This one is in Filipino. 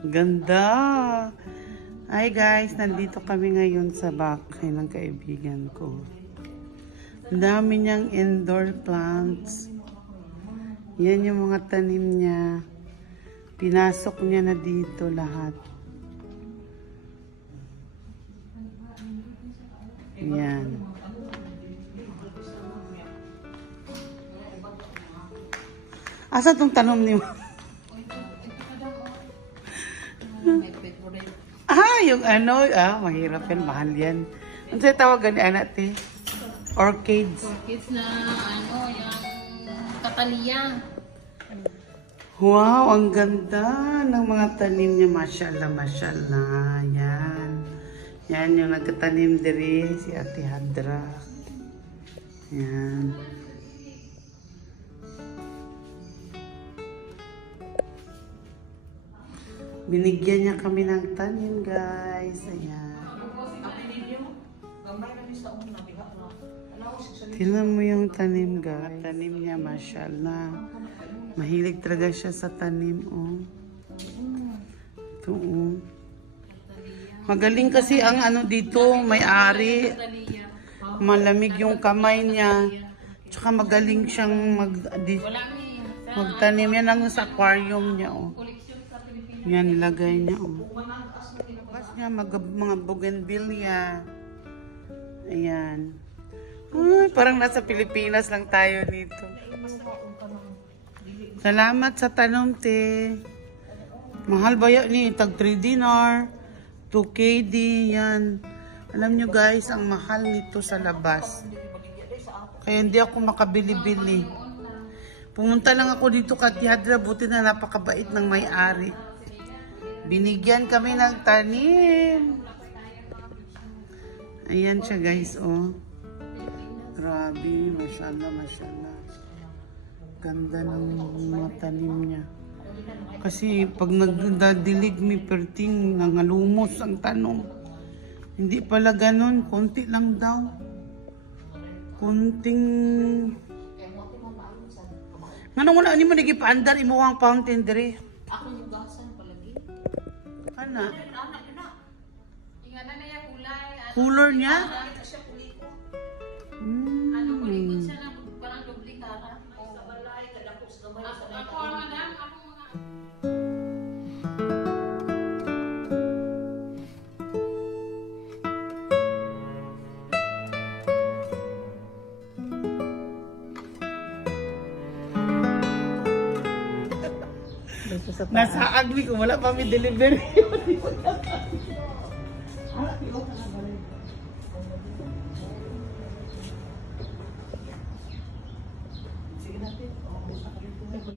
Ganda! Hi guys, nandito kami ngayon sa bahay ng kaibigan ko. Ang dami niyang indoor plants. Yan yung mga tanim niya. Pinasok niya na dito lahat. Yan. Asa itong tanom niyo? Yung ano, mahirap yan, mahal yan. Ano sa'yo tawagan ni anak, te? Orchids. Orchids na, yung katalia. Wow, ang ganda ng mga tanim niya. Mashallah, mashallah. Yan. Yan yung nagkatanim diri, si Ate Hadra. Yan. Binigyan niya kami ng tanim, guys. Ayan. Tingnan mo yung tanim, guys. Tanim niya, mashallah. Mahilig talaga siya sa tanim, oh. Ito, oh. Magaling kasi ang ano dito, may-ari. Malamig yung kamay niya. Tsaka magaling siyang magtanim. Yan ang sa aquarium niya, oh. Yan, nilagay niya, oh. Tapos niya, mga bougainvillea. Ayan. Uy, parang nasa Pilipinas lang tayo nito. Salamat sa tanong, te. Mahal ba yan ni? Tag 3 dinar, 2 KD, yan. Alam nyo guys, ang mahal nito sa labas. Kaya hindi ako makabili-bili. Pumunta lang ako dito kay Hadra, buti na napakabait ng may-ari. Binigyan kami ng tanim. Ayan siya guys, oh. Grabe, mashallah, mashallah. Ganda ng mga tanim niya. Kasi pag nagdadilig may perting nangalumos ang tanom. Hindi pala ganun, konti lang daw. Konting... Manong wala, hindi mo nagipaandar, imuwang fountain diri. Ako nugasan palagi. Ana? Ingana na yung kulay. Color niya? Ano kulikot siya na parang duplikara. Sa balay, kadakos gamay. Ako ang madam, ako mga... Nasa agri ko, wala pa may delivery.